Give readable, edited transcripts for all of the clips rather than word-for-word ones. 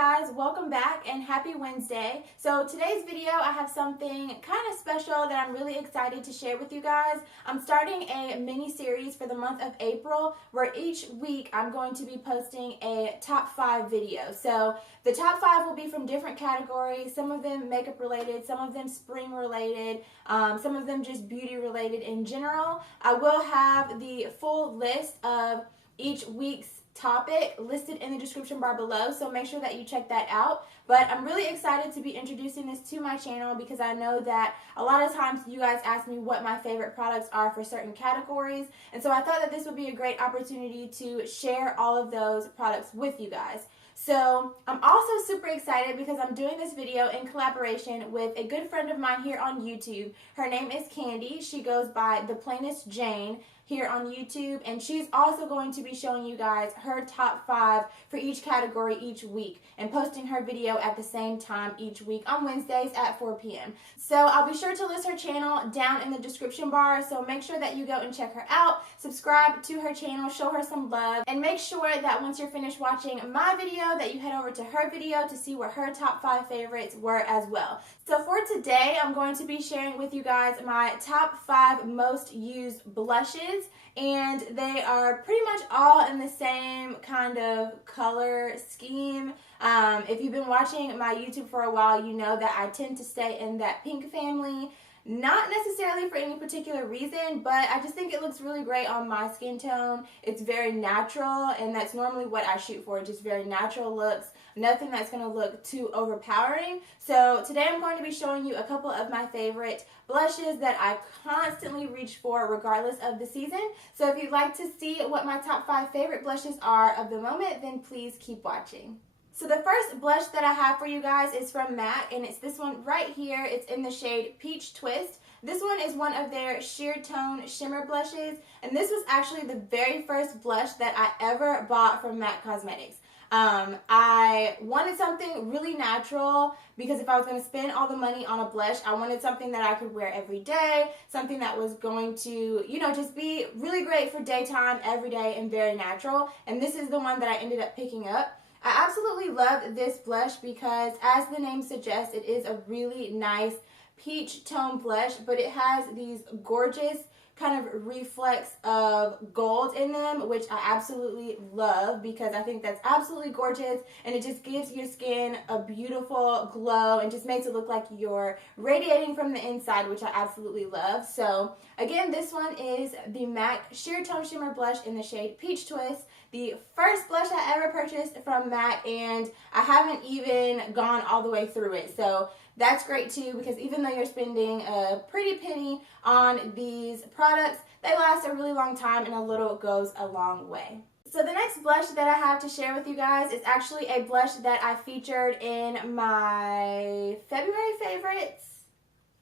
guys, welcome back and happy Wednesday. So today's video I have something kind of special that I'm really excited to share with you guys. I'm starting a mini series for the month of April where each week I'm going to be posting a top 5 video. So the top 5 will be from different categories, some of them makeup related, some of them spring related, some of them just beauty related in general. I will have the full list of each week's topic listed in the description bar below, so make sure that you check that out. But I'm really excited to be introducing this to my channel because I know that a lot of times you guys ask me what my favorite products are for certain categories, and so I thought that this would be a great opportunity to share all of those products with you guys. So I'm also super excited because I'm doing this video in collaboration with a good friend of mine here on YouTube. Her name is Kandi. She goes by thePLAINESTjane here on YouTube, and she's also going to be showing you guys her top 5 for each category each week and posting her video at the same time each week on Wednesdays at 4 p.m. So I'll be sure to list her channel down in the description bar, so make sure that you go and check her out, subscribe to her channel, show her some love, and make sure that once you're finished watching my video that you head over to her video to see what her top 5 favorites were as well. So for today, I'm going to be sharing with you guys my top 5 most used blushes, and they are pretty much all in the same kind of color scheme. If you've been watching my YouTube for a while, you know that I tend to stay in that pink family. Not necessarily for any particular reason, but I just think it looks really great on my skin tone. It's very natural, and that's normally what I shoot for, just very natural looks. Nothing that's going to look too overpowering. So today I'm going to be showing you a couple of my favorite blushes that I constantly reach for regardless of the season. So if you'd like to see what my top 5 favorite blushes are of the moment, then please keep watching. So the first blush that I have for you guys is from MAC, and it's this one right here. It's in the shade Peach Twist. This one is one of their sheer tone shimmer blushes, and this was actually the very first blush that I ever bought from MAC Cosmetics. I wanted something really natural because if I was going to spend all the money on a blush, I wanted something that I could wear every day, something that was going to, you know, just be really great for daytime, every day, and very natural. And this is the one that I ended up picking up. I absolutely love this blush because, as the name suggests, it is a really nice peach tone blush, but it has these gorgeous kind of reflex of gold in them, which I absolutely love because I think that's absolutely gorgeous, and it just gives your skin a beautiful glow and just makes it look like you're radiating from the inside, which I absolutely love. So again, this one is the MAC Sheer Tone Shimmer Blush in the shade Peach Twist. The first blush I ever purchased from MAC, and I haven't even gone all the way through it. So that's great too, because even though you're spending a pretty penny on these products, they last a really long time, and a little goes a long way. So the next blush that I have to share with you guys is actually a blush that I featured in my February favorites.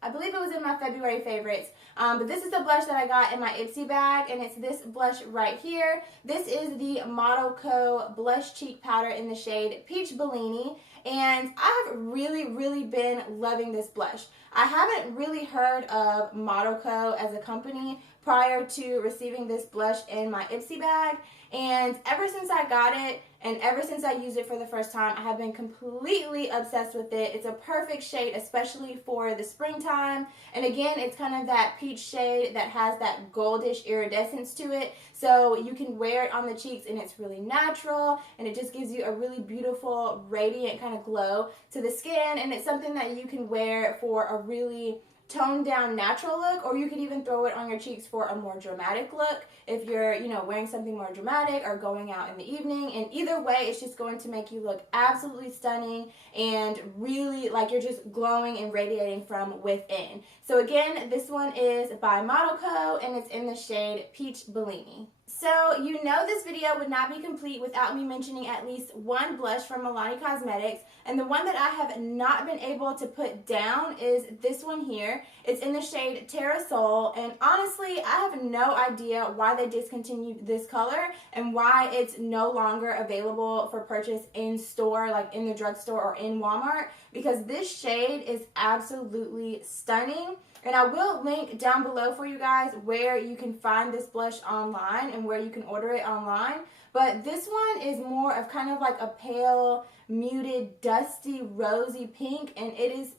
I believe it was in my February favorites, but this is the blush that I got in my Ipsy bag, and it's this blush right here. This is the Model Co. Blush Cheek Powder in the shade Peach Bellini, and I've really been loving this blush. I haven't really heard of Model Co. as a company prior to receiving this blush in my Ipsy bag, and ever since I got it, and ever since I used it for the first time, I have been completely obsessed with it. It's a perfect shade, especially for the springtime. And again, it's kind of that peach shade that has that goldish iridescence to it. So you can wear it on the cheeks, and it's really natural, and it just gives you a really beautiful, radiant kind of glow to the skin. And it's something that you can wear for a really toned down natural look, or you could even throw it on your cheeks for a more dramatic look if you're, you know, wearing something more dramatic or going out in the evening. And either way, it's just going to make you look absolutely stunning and really like you're just glowing and radiating from within. So again, this one is by Model Co. and it's in the shade Peach Bellini. So you know this video would not be complete without me mentioning at least one blush from Milani Cosmetics, and the one that I have not been able to put down is this one here. wear. It's in the shade Terrasol, and honestly, I have no idea why they discontinued this color and why it's no longer available for purchase in store, like in the drugstore or in Walmart, because this shade is absolutely stunning. And I will link down below for you guys where you can find this blush online and where you can order it online. But this one is more of kind of like a pale, muted, dusty, rosy pink, and it is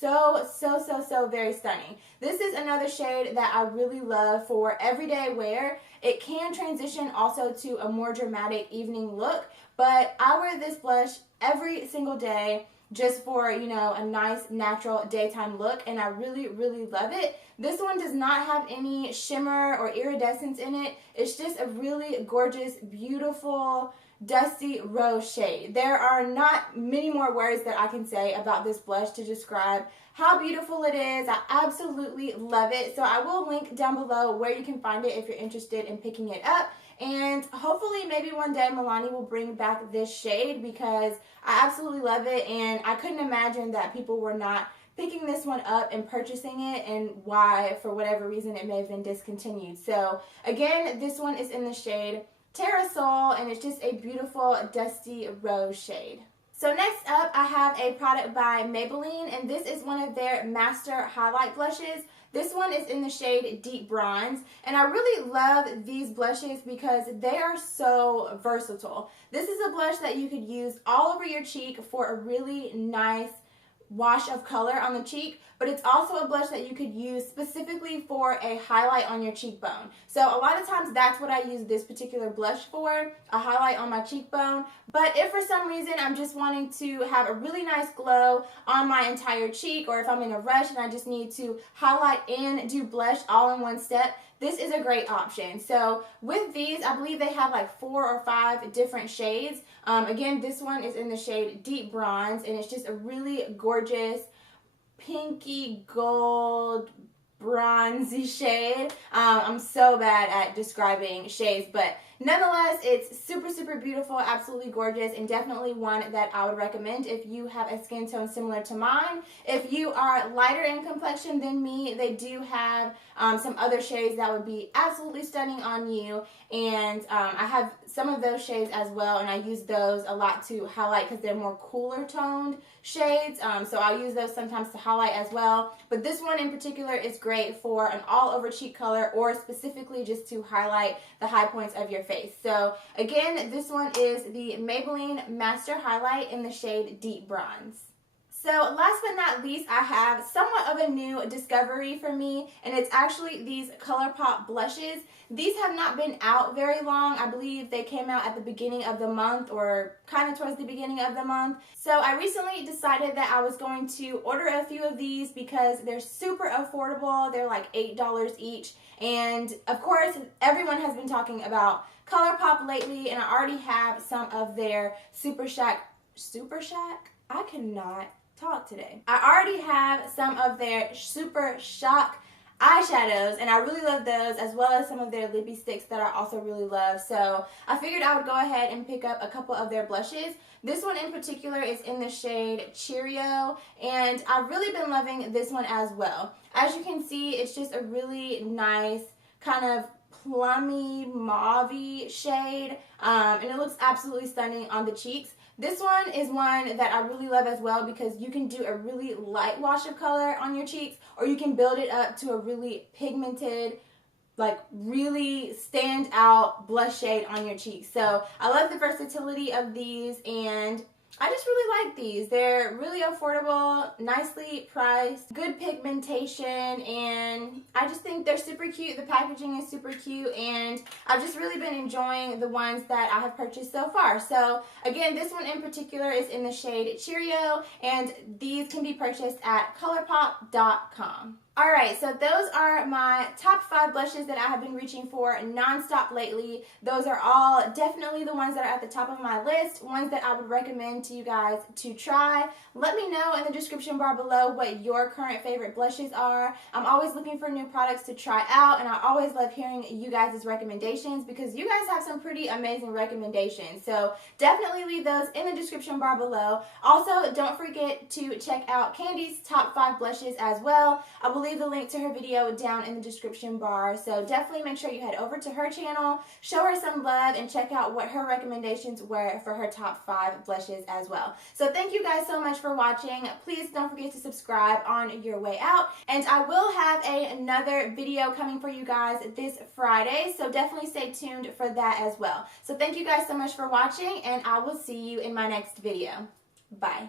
so very stunning. This is another shade that I really love for everyday wear. It can transition also to a more dramatic evening look, but I wear this blush every single day just for, you know, a nice natural daytime look, and I really love it. This one does not have any shimmer or iridescence in it. It's just a really gorgeous, beautiful, dusty rose shade. There are not many more words that I can say about this blush to describe how beautiful it is. I absolutely love it. So I will link down below where you can find it if you're interested in picking it up. And hopefully maybe one day Milani will bring back this shade because I absolutely love it, and I couldn't imagine that people were not picking this one up and purchasing it, and why, for whatever reason, it may have been discontinued. So again, this one is in the shade Terrasol, and it's just a beautiful dusty rose shade. So next up, I have a product by Maybelline, and this is one of their Master Highlight Blushes. This one is in the shade Deep Bronze, and I really love these blushes because they are so versatile. This is a blush that you could use all over your cheek for a really nice wash of color on the cheek, but it's also a blush that you could use specifically for a highlight on your cheekbone. So a lot of times that's what I use this particular blush for, a highlight on my cheekbone. But if for some reason I'm just wanting to have a really nice glow on my entire cheek, or if I'm in a rush and I just need to highlight and do blush all in one step, this is a great option. So with these, I believe they have like 4 or 5 different shades. Again, this one is in the shade Deep Bronze, and it's just a really gorgeous pinky gold bronzy shade. I'm so bad at describing shades, but nonetheless, it's super beautiful, absolutely gorgeous, and definitely one that I would recommend if you have a skin tone similar to mine. If you are lighter in complexion than me, they do have some other shades that would be absolutely stunning on you, and I have some of those shades as well, and I use those a lot to highlight because they're more cooler toned shades, so I'll use those sometimes to highlight as well. But this one in particular is great for an all over cheek color, or specifically just to highlight the high points of your face. So again, this one is the Maybelline Master Highlight in the shade Deep Bronze. So last but not least, I have somewhat of a new discovery for me, and it's actually these Colourpop blushes. These have not been out very long. I believe they came out at the beginning of the month, or kind of towards the beginning of the month. So I recently decided that I was going to order a few of these because they're super affordable. They're like $8 each. And of course, everyone has been talking about Colourpop lately, and I already have some of their Super Shack? I cannot talk today. I already have some of their Super Shock eyeshadows, and I really love those, as well as some of their lippy sticks that I also really love. So I figured I would go ahead and pick up a couple of their blushes. This one in particular is in the shade Cheerio, and I've really been loving this one as well. As you can see, it's just a really nice kind of plummy mauve-y shade, and it looks absolutely stunning on the cheeks. This one is one that I really love as well because you can do a really light wash of color on your cheeks, or you can build it up to a really pigmented, like really stand out blush shade on your cheeks. So I love the versatility of these, and I just really like these. They're really affordable, nicely priced, good pigmentation, and I just think they're super cute. The packaging is super cute, and I've just really been enjoying the ones that I have purchased so far. So again, this one in particular is in the shade Cheerio, and these can be purchased at Colourpop.com. Alright, so those are my top 5 blushes that I have been reaching for non-stop lately. Those are all definitely the ones that are at the top of my list, ones that I would recommend to you guys to try. Let me know in the description bar below what your current favorite blushes are. I'm always looking for new products to try out, and I always love hearing you guys' recommendations because you guys have some pretty amazing recommendations. So definitely leave those in the description bar below. Also, don't forget to check out Kandi's top 5 blushes as well. I believe leave the link to her video down in the description bar. So definitely make sure you head over to her channel, show her some love, and check out what her recommendations were for her top 5 blushes as well. So thank you guys so much for watching. Please don't forget to subscribe on your way out. And I will have another video coming for you guys this Friday. So definitely stay tuned for that as well. So thank you guys so much for watching, and I will see you in my next video. Bye.